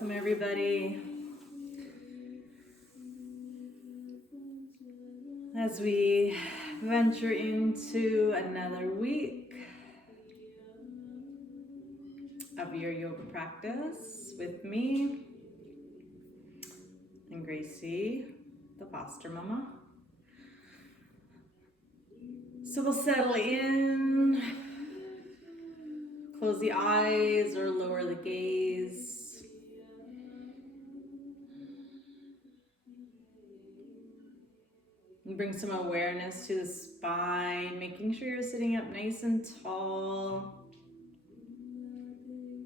Welcome everybody. As we venture into another week of your yoga practice with me and Gracie, the foster mama. So we'll settle in, close the eyes or lower the gaze. And bring some awareness to the spine, making sure you're sitting up nice and tall,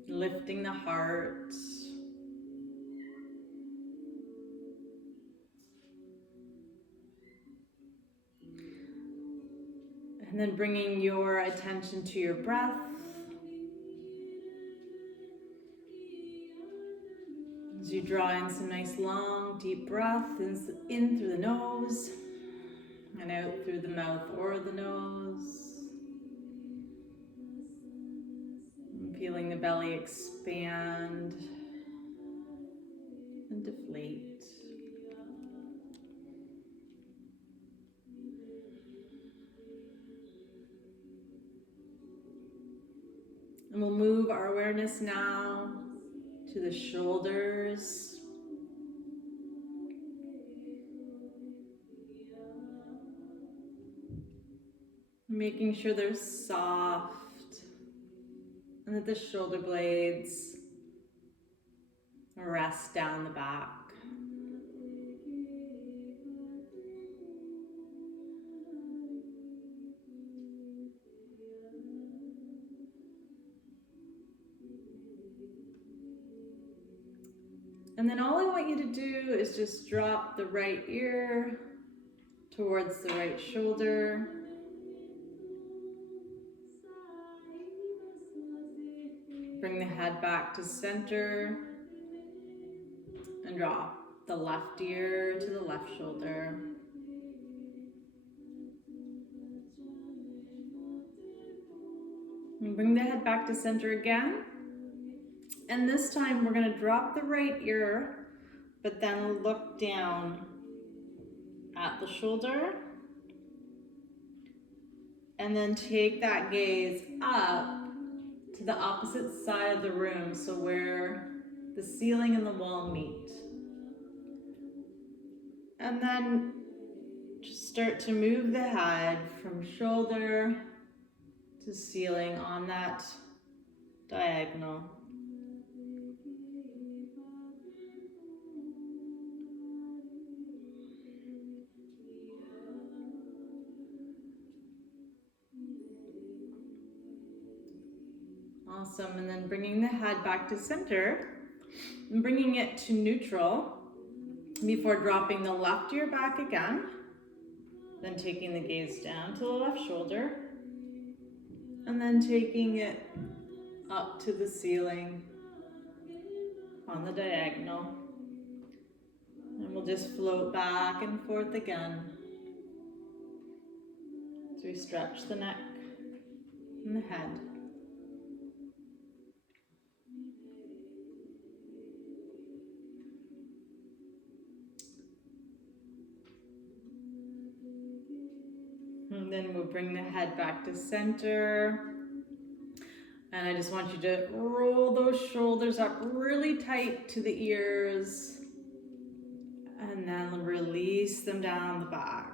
lifting the heart. And then bringing your attention to your breath. As you draw in some nice long, deep breath in through the nose and out through the mouth or the nose. And feeling the belly expand and deflate. And we'll move our awareness now to the shoulders. Making sure they're soft and that the shoulder blades rest down the back. And then all I want you to do is just drop the right ear towards the right shoulder. Bring the head back to center and drop the left ear to the left shoulder. And bring the head back to center again. And this time we're going to drop the right ear, but then look down at the shoulder. And then take that gaze up to the opposite side of the room, so where the ceiling and the wall meet. And then just start to move the head from shoulder to ceiling on that diagonal. Awesome, and then bringing the head back to center and bringing it to neutral before dropping the left ear back again, then taking the gaze down to the left shoulder, and then taking it up to the ceiling on the diagonal. And we'll just float back and forth again as we stretch the neck and the head. And then we'll bring the head back to center. And I just want you to roll those shoulders up really tight to the ears. And then release them down the back.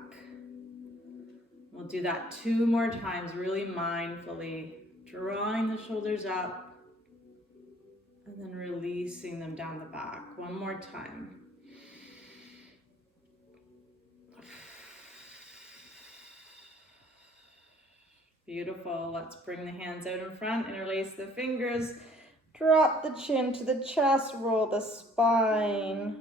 We'll do that 2 more times, really mindfully. Drawing the shoulders up. And then releasing them down the back. 1 more time. Beautiful. Let's bring the hands out in front, interlace the fingers, drop the chin to the chest, roll the spine.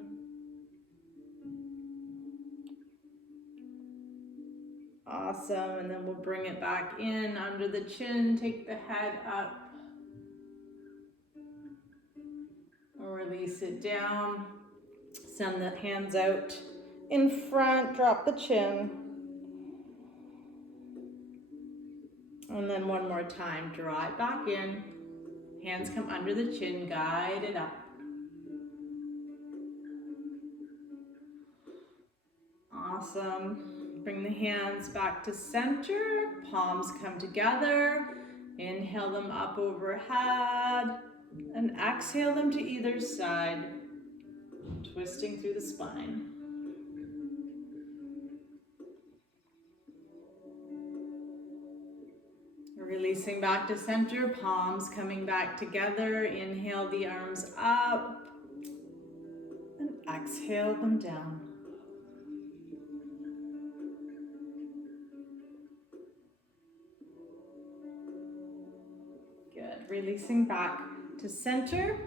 Awesome. And then we'll bring it back in under the chin, take the head up, or release it down. Send the hands out in front, drop the chin. And then 1 more time, draw it back in. Hands come under the chin, guide it up. Awesome. Bring the hands back to center. Palms come together. Inhale them up overhead. And exhale them to either side. Twisting through the spine. Releasing back to center, palms coming back together. Inhale the arms up and exhale them down. Good, releasing back to center.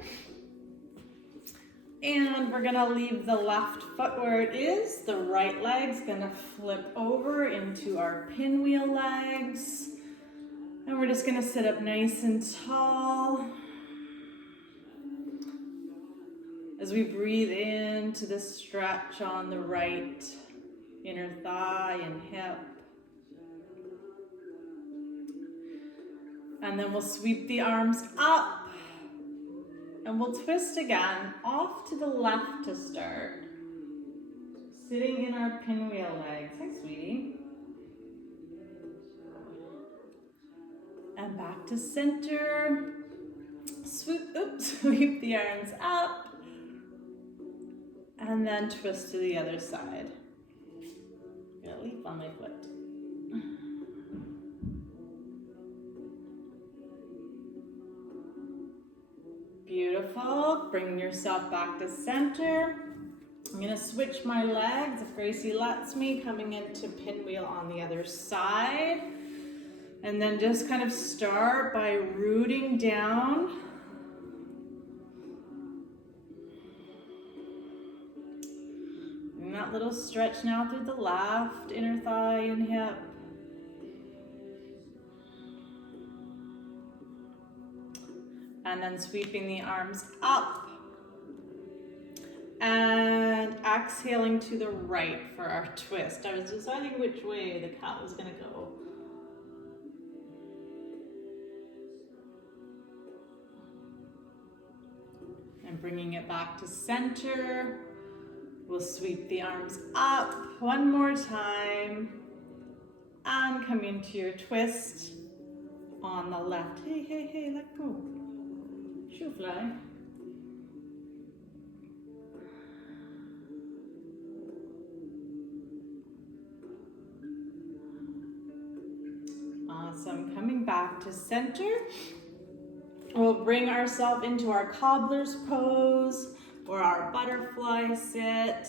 And we're gonna leave the left foot where it is. The right leg's gonna flip over into our pinwheel legs. And we're just gonna sit up nice and tall. As we breathe into the stretch on the right inner thigh and hip. And then we'll sweep the arms up and we'll twist again off to the left to start. Sitting in our pinwheel legs. Hi, sweetie. And back to center. Sweep the arms up. And then twist to the other side. Got a leaf on my foot. Beautiful. Bring yourself back to center. I'm gonna switch my legs, if Gracie lets me, coming into pinwheel on the other side. And then just kind of start by rooting down. And that little stretch now through the left inner thigh and hip. And then sweeping the arms up. And exhaling to the right for our twist. I was deciding which way the cat was gonna go. And bringing it back to center. We'll sweep the arms up one more time. And come into your twist on the left. Hey, let go. Shoo fly. Awesome, coming back to center. We'll bring ourselves into our cobbler's pose or our butterfly sit.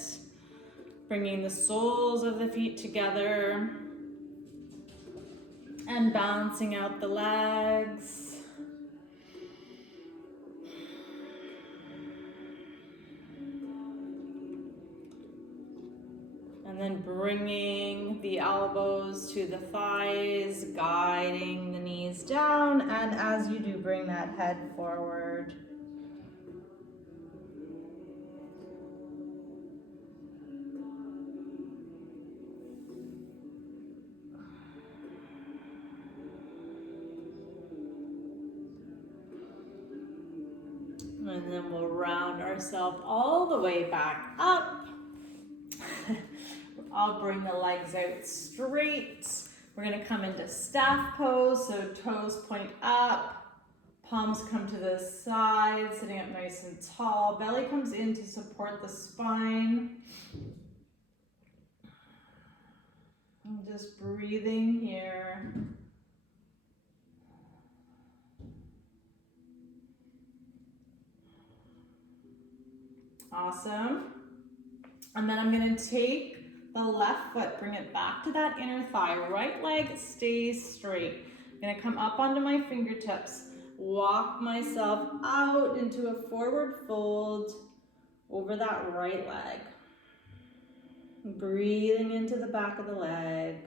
Bringing the soles of the feet together and balancing out the legs. And then bringing the elbows to the thighs, guiding the knees down, and as you do, bring that head forward. And then we'll round ourselves all the way back up. I'll bring the legs out straight. We're gonna come into staff pose, so toes point up, palms come to the side, sitting up nice and tall. Belly comes in to support the spine. And just breathing here. Awesome. And then I'm gonna take the left foot, bring it back to that inner thigh. Right leg stays straight. I'm gonna come up onto my fingertips, walk myself out into a forward fold over that right leg. Breathing into the back of the leg.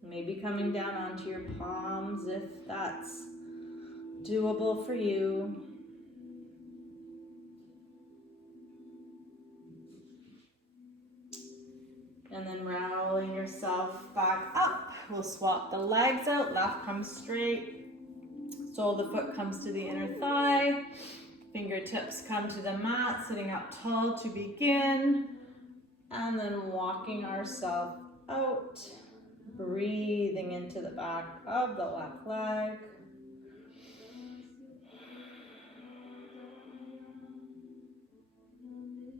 Maybe coming down onto your palms if that's doable for you. And then rolling yourself back up. We'll swap the legs out. Left comes straight. Sole of the foot comes to the inner thigh. Fingertips come to the mat, sitting up tall to begin, and then walking ourselves out, breathing into the back of the left leg.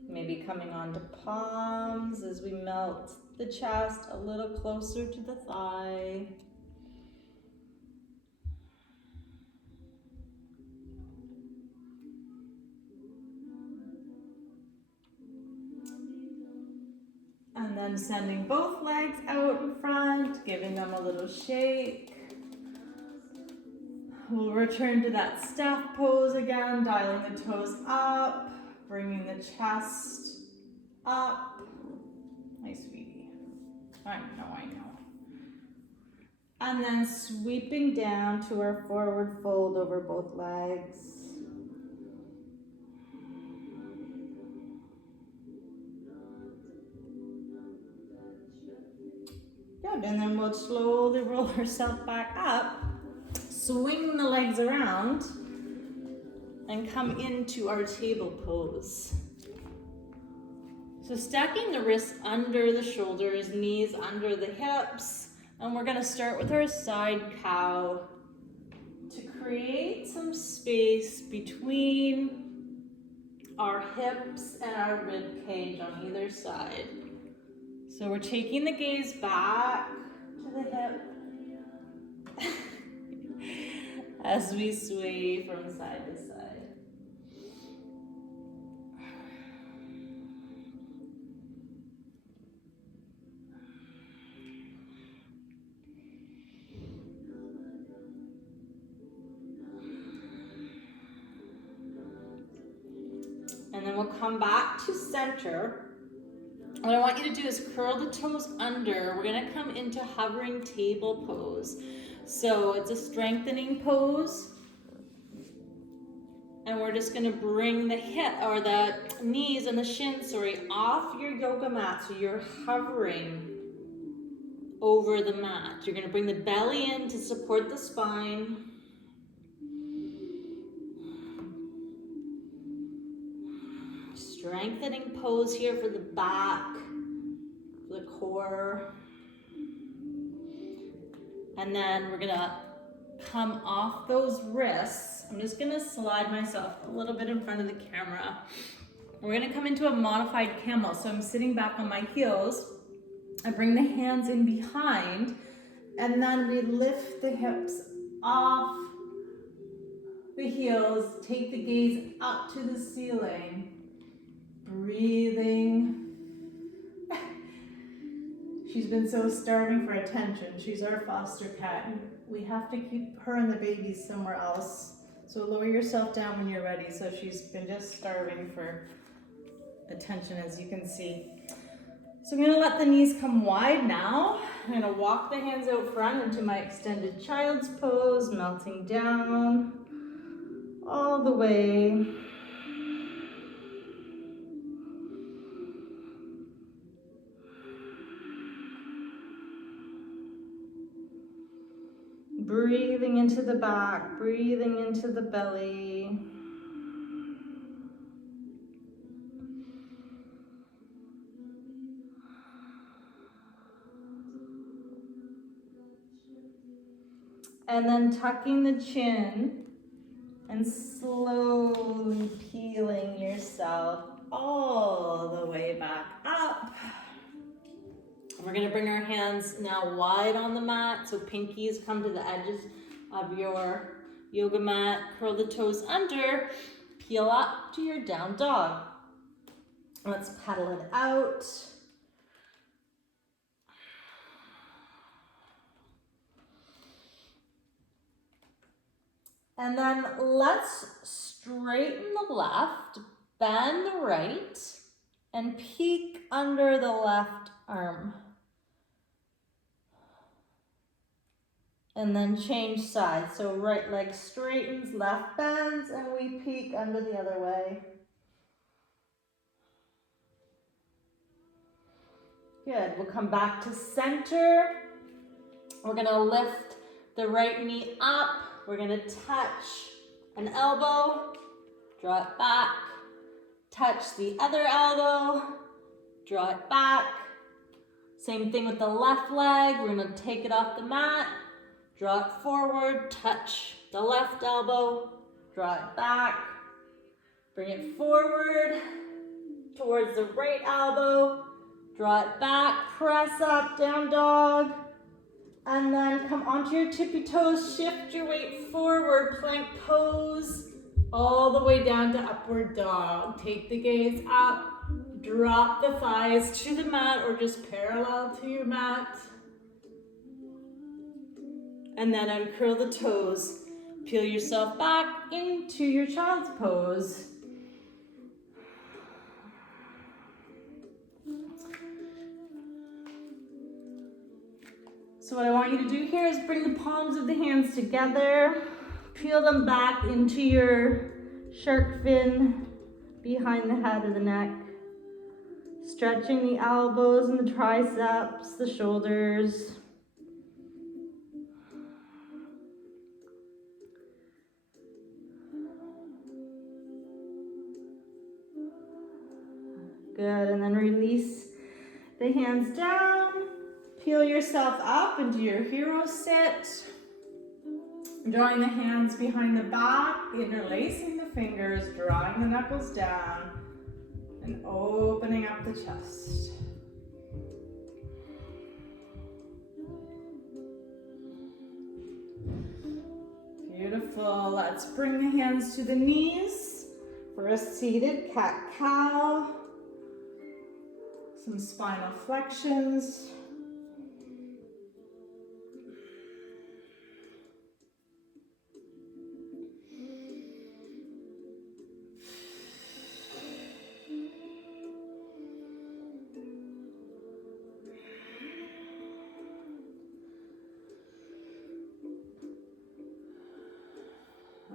Maybe coming onto palms as we melt the chest a little closer to the thigh. And then sending both legs out in front, giving them a little shake. We'll return to that staff pose again, dialing the toes up, bringing the chest up. Hi, sweetie. I know. And then sweeping down to our forward fold over both legs. Good, and then we'll slowly roll ourselves back up, swing the legs around, and come into our table pose. So stacking the wrists under the shoulders, knees under the hips, and we're gonna start with our side cow to create some space between our hips and our rib cage on either side. So we're taking the gaze back to the hip as we sway from side to side. And then we'll come back to center. What I want you to do is curl the toes under. We're gonna come into hovering table pose. So it's a strengthening pose. And we're just gonna bring the hip or the knees and the shins, off your yoga mat. So you're hovering over the mat. You're gonna bring the belly in to support the spine. Strengthening pose here for the back, for the core. And then we're gonna come off those wrists. I'm just gonna slide myself a little bit in front of the camera. We're gonna come into a modified camel. So I'm sitting back on my heels. I bring the hands in behind, and then we lift the hips off the heels, take the gaze up to the ceiling. Breathing. She's been so starving for attention. She's our foster cat, and we have to keep her and the babies somewhere else. So lower yourself down when you're ready. So she's been just starving for attention, as you can see. So I'm gonna let the knees come wide now. I'm gonna walk the hands out front into my extended child's pose, melting down all the way. Breathing into the back, breathing into the belly. And then tucking the chin and slowly peeling yourself all the way back up. We're gonna bring our hands now wide on the mat, so pinkies come to the edges of your yoga mat. Curl the toes under, peel up to your down dog. Let's pedal it out. And then let's straighten the left, bend the right, and peek under the left arm. And then change sides. So right leg straightens, left bends, and we peek under the other way. Good, we'll come back to center. We're gonna lift the right knee up. We're gonna touch an elbow, draw it back, touch the other elbow, draw it back. Same thing with the left leg. We're gonna take it off the mat, draw it forward, touch the left elbow, draw it back, bring it forward towards the right elbow, draw it back, press up, down dog, and then come onto your tippy toes, shift your weight forward, plank pose, all the way down to upward dog. Take the gaze up, drop the thighs to the mat or just parallel to your mat. And then uncurl the toes. Peel yourself back into your child's pose. So what I want you to do here is bring the palms of the hands together. Peel them back into your shark fin behind the head of the neck. Stretching the elbows and the triceps, the shoulders. Good, and then release the hands down. Peel yourself up into your hero sit. Drawing the hands behind the back, interlacing the fingers, drawing the knuckles down, and opening up the chest. Beautiful. Let's bring the hands to the knees for a seated cat-cow. Some spinal flexions.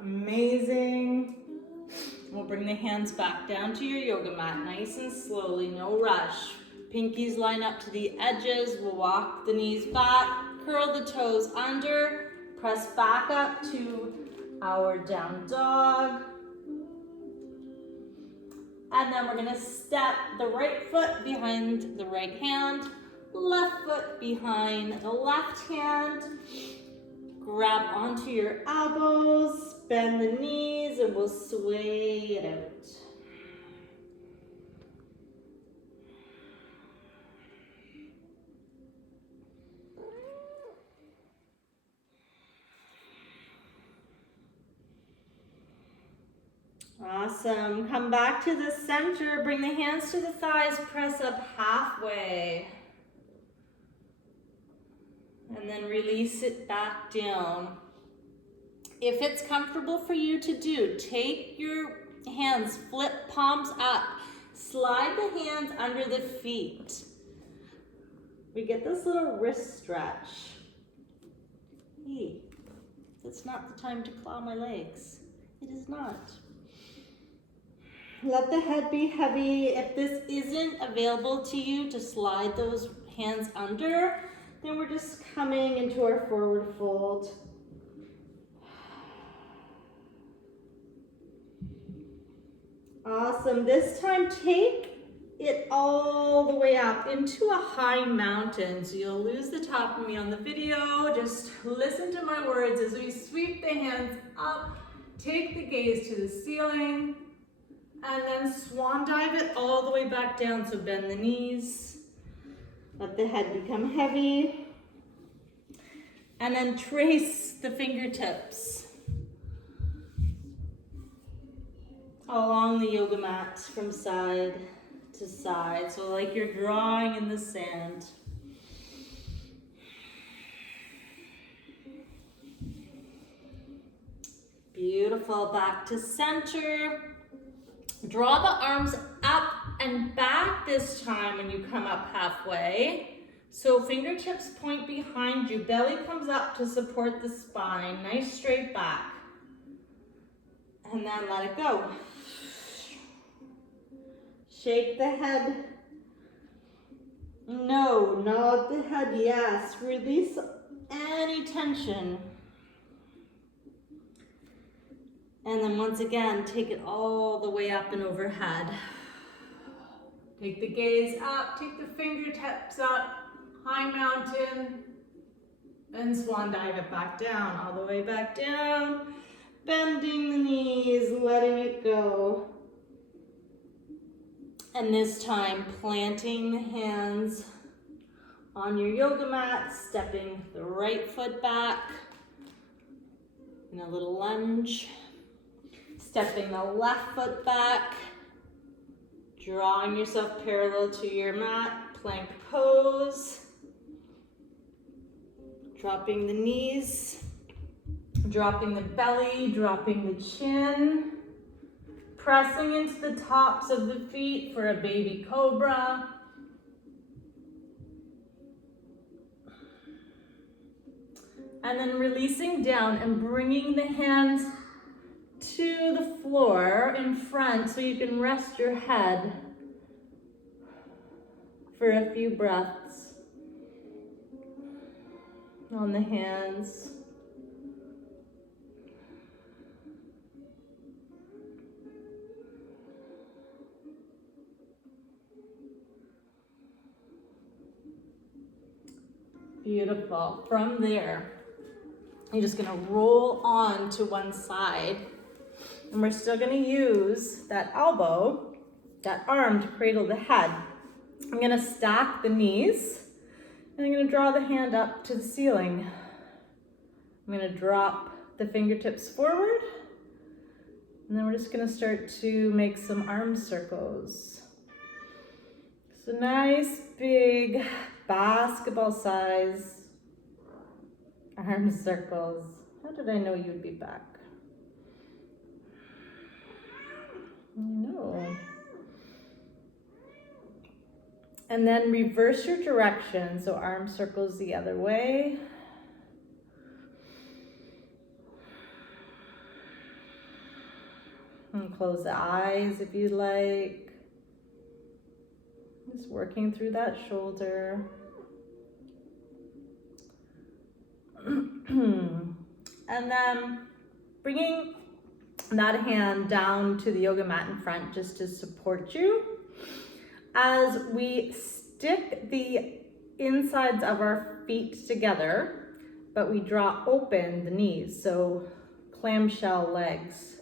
Amazing. We'll bring the hands back down to your yoga mat, nice and slowly, no rush. Pinkies line up to the edges. We'll walk the knees back, curl the toes under, press back up to our down dog. And then we're gonna step the right foot behind the right hand, left foot behind the left hand. Grab onto your elbows, bend the knees, and we'll sway it out. Awesome. Come back to the center, bring the hands to the thighs, press up halfway. And then release it back down. If it's comfortable for you to do, take your hands, flip palms up, slide the hands under the feet. We get this little wrist stretch. Hey, it's not the time to claw my legs. It is not. Let the head be heavy. If this isn't available to you to slide those hands under, then we're just coming into our forward fold. Awesome. This time, take it all the way up into a high mountain. So you'll lose the top of me on the video. Just listen to my words as we sweep the hands up, take the gaze to the ceiling, and then swan dive it all the way back down. So bend the knees. Let the head become heavy. And then trace the fingertips along the yoga mat from side to side. So like you're drawing in the sand. Beautiful. Back to center. Draw the arms up and back this time when you come up halfway. So fingertips point behind you, belly comes up to support the spine, nice straight back. And then let it go. Shake the head. No, nod the head, yes. Release any tension. And then once again, take it all the way up and overhead. Take the gaze up, take the fingertips up, high mountain, and swan dive it back down, all the way back down. Bending the knees, letting it go. And this time, planting the hands on your yoga mat, stepping the right foot back in a little lunge. Stepping the left foot back, drawing yourself parallel to your mat, plank pose. Dropping the knees, dropping the belly, dropping the chin. Pressing into the tops of the feet for a baby cobra. And then releasing down and bringing the hands to the floor in front so you can rest your head for a few breaths on the hands. Beautiful. From there, you're just gonna roll on to one side. And we're still gonna use that elbow, that arm to cradle the head. I'm gonna stack the knees and I'm gonna draw the hand up to the ceiling. I'm gonna drop the fingertips forward and then we're just gonna start to make some arm circles. So nice big basketball size arm circles. How did I know you'd be back? No. And then reverse your direction. So arm circles the other way. And close the eyes if you'd like. Just working through that shoulder. And then bringing that hand down to the yoga mat in front just to support you. As we stick the insides of our feet together, but we draw open the knees, so clamshell legs,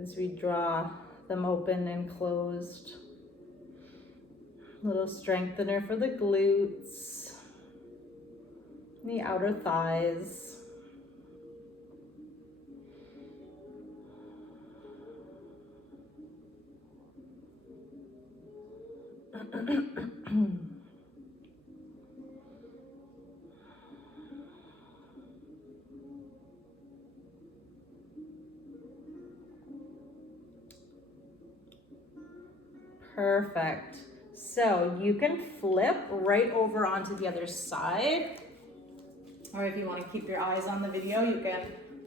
as we draw them open and closed. Little strengthener for the glutes, the outer thighs. Perfect. So you can flip right over onto the other side. Or if you want to keep your eyes on the video, you can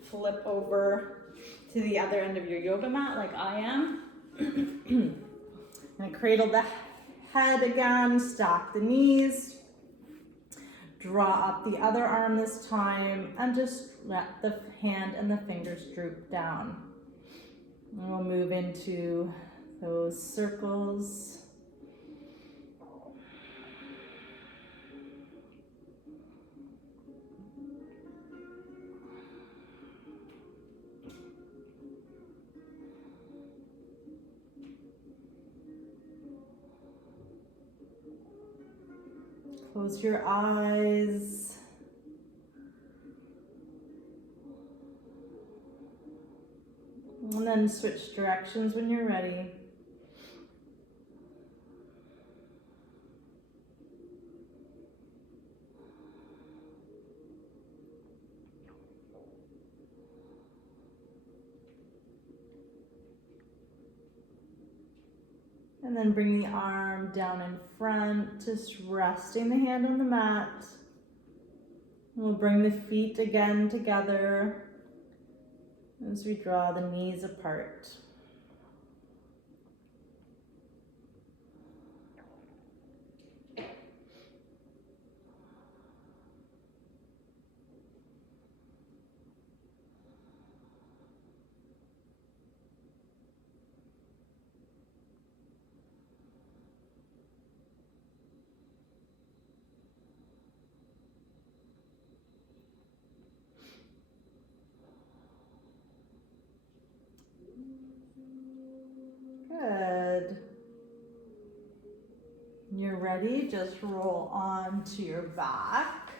flip over to the other end of your yoga mat like I am. And cradle the head again, stack the knees. Draw up the other arm this time and just let the hand and the fingers droop down. And we'll move into those circles. Close your eyes. And then switch directions when you're ready. And then bring the arm down in front, just resting the hand on the mat. We'll bring the feet again together as we draw the knees apart. ready, just roll onto your back.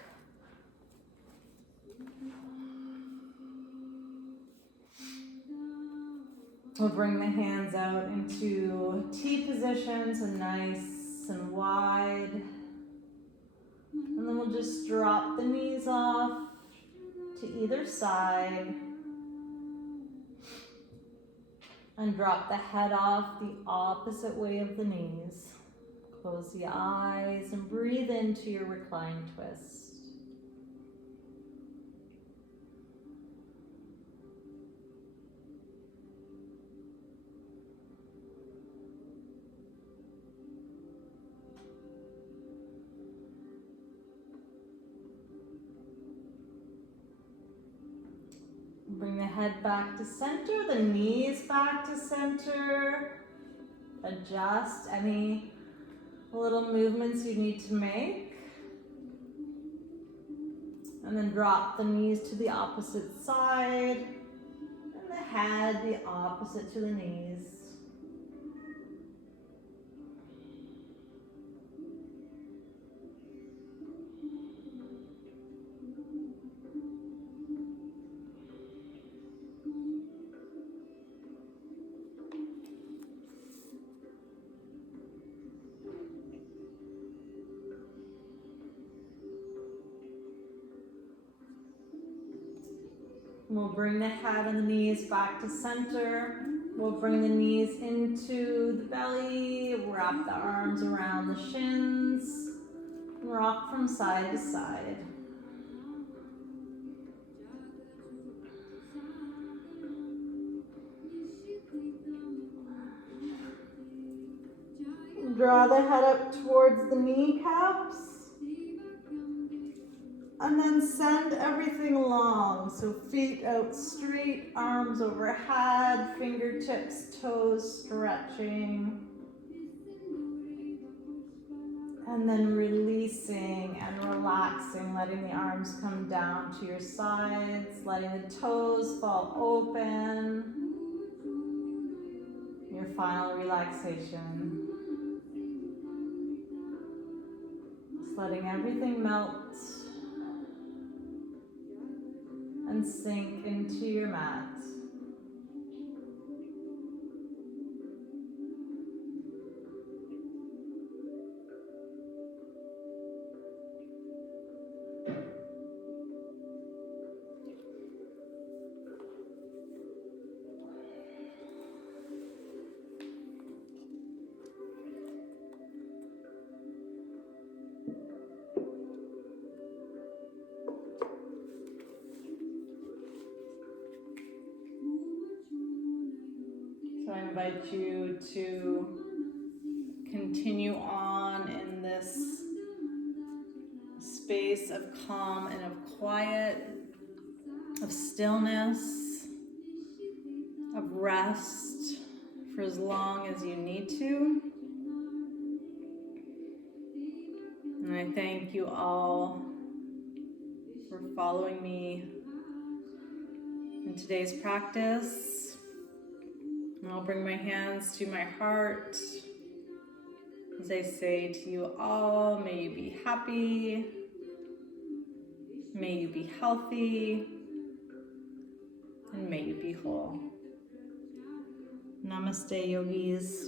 We'll bring the hands out into T position, so nice and wide. And then we'll just drop the knees off to either side. And drop the head off the opposite way of the knees. Close the eyes and breathe into your reclined twist. Bring the head back to center, the knees back to center. Adjust any little movements you need to make. And then drop the knees to the opposite side. And the head the opposite to the knees. We'll bring the head and the knees back to center. We'll bring the knees into the belly, wrap the arms around the shins, and rock from side to side. Draw the head up towards the kneecaps. And then send everything long. So feet out straight, arms overhead, fingertips, toes stretching. And then releasing and relaxing, letting the arms come down to your sides, letting the toes fall open. Your final relaxation. Just letting everything melt and sink into your mat. I invite you to continue on in this space of calm and of quiet, of stillness, of rest for as long as you need to. And I thank you all for following me in today's practice. And I'll bring my hands to my heart as I say to you all, may you be happy, may you be healthy, and may you be whole. Namaste, yogis.